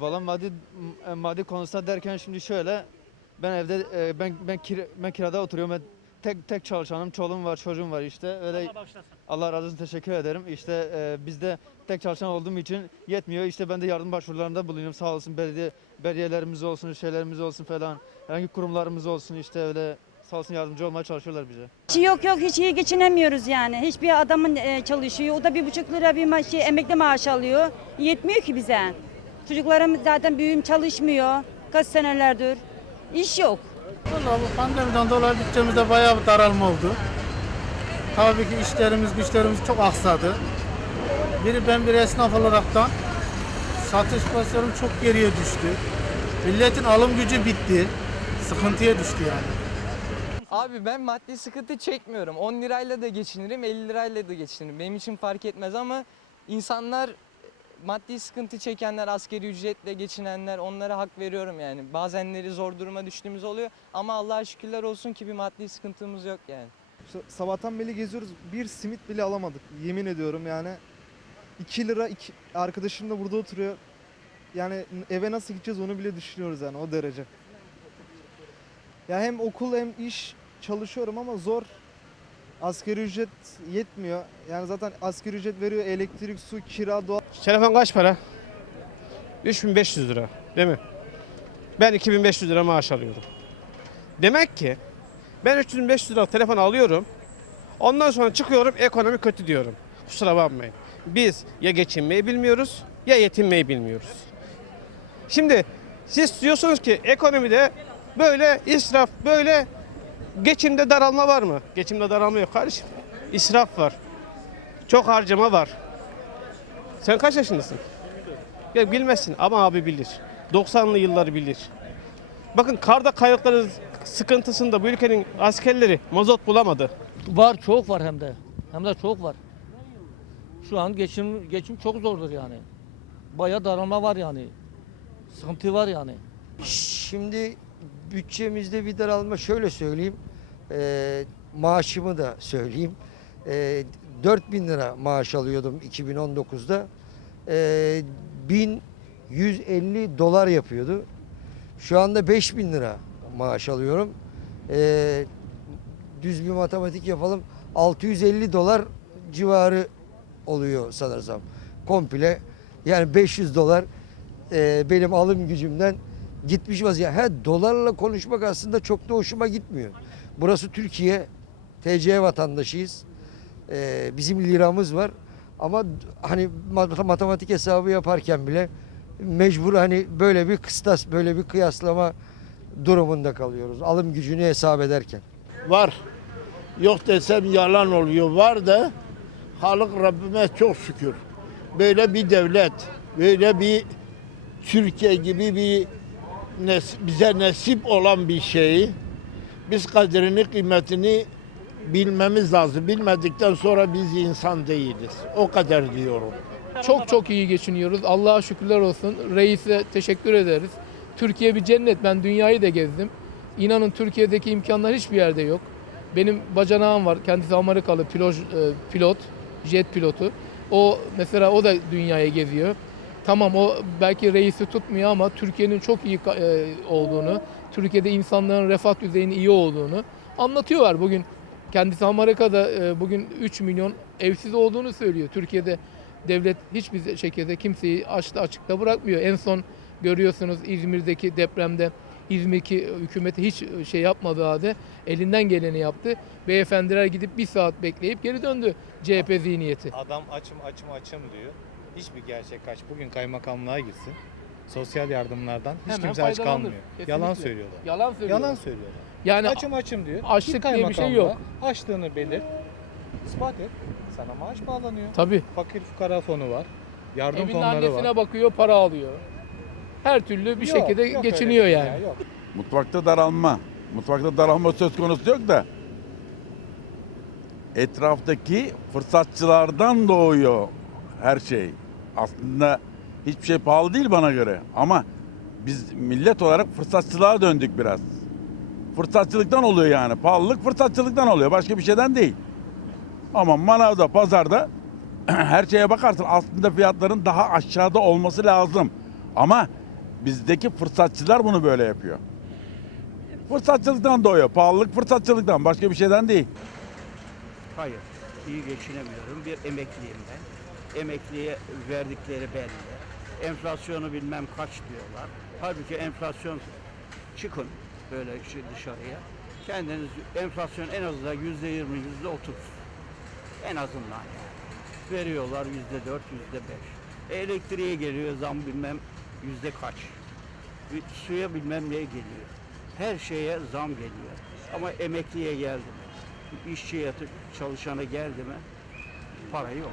Valla maddi maddi konusunda derken şimdi şöyle ben evde e, ben ben kira, ben kirada oturuyorum. Ben tek tek çalışanım. Çoluğum var, çocuğum var işte. Öyle Allah razı olsun teşekkür ederim. İşte e, bizde tek çalışan olduğum için yetmiyor. İşte ben de yardım başvurularında bulunuyorum. Sağ olsun belediye belediyelerimiz olsun, şeylerimiz olsun falan. Herhangi kurumlarımız olsun işte öyle sağ olsun yardımcı olmaya çalışıyorlar bize. Hiç yok yok hiç iyi geçinemiyoruz yani. Hiçbir adamın e, çalışıyor. O da bir buçuk lira bir ma- şey, emekli maaş alıyor. Yetmiyor ki bize. Çocuklarım zaten büyüğüm çalışmıyor. Kaç senelerdir. İş yok. Vallahi bu pandemiden dolayı bütçemizde bayağı bir daralma oldu. Tabii ki işlerimiz, güçlerimiz çok aksadı. Biri ben bir esnaf olaraktan satış pozisyonum çok geriye düştü. Milletin alım gücü bitti. Sıkıntıya düştü yani. Abi ben maddi sıkıntı çekmiyorum. 10 lirayla da geçinirim, 50 lirayla da geçinirim. Benim için fark etmez ama insanlar maddi sıkıntı çekenler, askeri ücretle geçinenler onlara hak veriyorum yani. Bazenleri zor duruma düştüğümüz oluyor ama Allah'a şükürler olsun ki bir maddi sıkıntımız yok yani. Sabahtan beri geziyoruz. Bir simit bile alamadık. Yemin ediyorum yani. 2 lira iki, arkadaşım da burada oturuyor. Yani eve nasıl gideceğiz onu bile düşünüyoruz yani o derece. Ya hem okul hem iş çalışıyorum ama zor. Asgari ücret yetmiyor. Yani zaten asgari ücret veriyor elektrik, su, kira, doğal. Telefon kaç para? 3500 lira değil mi? Ben 2500 lira maaş alıyorum. Demek ki ben 3500 lira telefon alıyorum. Ondan sonra çıkıyorum ekonomi kötü diyorum. Kusura bakmayın. Biz ya geçinmeyi bilmiyoruz ya yetinmeyi bilmiyoruz. Şimdi siz diyorsunuz ki ekonomide böyle israf, böyle geçimde daralma var mı? Geçimde daralma yok kardeşim. İsraf var. Çok harcama var. Sen kaç yaşındasın? Ya bilmezsin ama abi bilir. 90'lı yılları bilir. Bakın karda kayıkların sıkıntısında bu ülkenin askerleri mazot bulamadı. Var çok var hem de. Hem de çok var. Şu an geçim geçim çok zordur yani. Bayağı daralma var yani. Sıkıntı var yani. Şimdi bütçemizde bir daralma şöyle söyleyeyim. Eee, maaşımı da söyleyeyim. Eee 4000 lira maaş alıyordum 2019'da. Eee 1150 dolar yapıyordu. Şu anda 5000 lira maaş alıyorum. Eee düz bir matematik yapalım. 650 dolar civarı oluyor sanırsam. Komple yani 500 dolar eee, benim alım gücümden gitmiş vaziyette. He dolarla konuşmak aslında çok da hoşuma gitmiyor. Burası Türkiye. TC vatandaşıyız. Eee, bizim liramız var. Ama hani mat- matematik hesabı yaparken bile mecbur hani böyle bir kıstas, böyle bir kıyaslama durumunda kalıyoruz. Alım gücünü hesap ederken. Var. Yok desem yalan oluyor. Var da halk Rabbime çok şükür. Böyle bir devlet, böyle bir Türkiye gibi bir nes- bize nasip olan bir şeyi biz kadrini, kıymetini bilmemiz lazım. Bilmedikten sonra biz insan değiliz. O kadar diyorum. Çok çok iyi geçiniyoruz. Allah'a şükürler olsun. Reis'e teşekkür ederiz. Türkiye bir cennet. Ben dünyayı da gezdim. İnanın Türkiye'deki imkanlar hiçbir yerde yok. Benim bacanağım var. Kendisi Amerikalı pilot, e, pilot, jet pilotu. O mesela o da dünyayı geziyor. Tamam o belki reisi tutmuyor ama Türkiye'nin çok iyi e, olduğunu, Türkiye'de insanların refah düzeyinin iyi olduğunu anlatıyorlar. Bugün kendisi Amerika'da e, bugün 3 milyon evsiz olduğunu söylüyor. Türkiye'de devlet hiçbir şekilde kimseyi açta açıkta bırakmıyor. En son görüyorsunuz İzmir'deki depremde İzmir'deki hükümeti hiç şey yapmadığı halde elinden geleni yaptı. Beyefendiler gidip bir saat bekleyip geri döndü CHP zihniyeti. Adam açım açım açım diyor. Hiçbir gerçek aç. Bugün kaymakamlığa gitsin. Sosyal yardımlardan hiç Hemen kimse aç kalmıyor. Kesinlikle. Yalan söylüyorlar. Yalan söylüyorlar. Yalan söylüyorlar. Yani açım açım diyor. açlık Git diye bir şey kaymakamlığa, yok. Açlığını belir. ispat et. Sana maaş bağlanıyor. tabii Fakir fukara fonu var. Yardım evin fonları annesine var. bakıyor, para alıyor. Her türlü bir Yok, şekilde yok öyle geçiniyor bir yani. dünya, yok. Mutfakta daralma. Mutfakta daralma söz konusu yok da etraftaki fırsatçılardan doğuyor her şey. Aslında hiçbir şey pahalı değil bana göre ama biz millet olarak fırsatçılığa döndük biraz. Fırsatçılıktan oluyor yani. Pahalılık fırsatçılıktan oluyor. Başka bir şeyden değil. Ama manavda, pazarda her şeye bakarsın aslında fiyatların daha aşağıda olması lazım. Ama Bizdeki fırsatçılar bunu böyle yapıyor. Fırsatçılıktan doğuyor. Pahalılık fırsatçılıktan. Başka bir şeyden değil. Hayır, iyi geçinemiyorum. Bir emekliyim ben. Emekliye verdikleri belli. Enflasyonu bilmem kaç diyorlar. Halbuki enflasyon çıkın böyle dışarıya. Kendiniz enflasyon en azından yüzde yirmi, yüzde otuz. En azından yani. Veriyorlar yüzde dört, yüzde beş. Elektriğe geliyor zam bilmem yüzde kaç. Suya bilmem neye geliyor. Her şeye zam geliyor. Ama emekliye geldi mi? işçiye çalışana geldi mi para yok.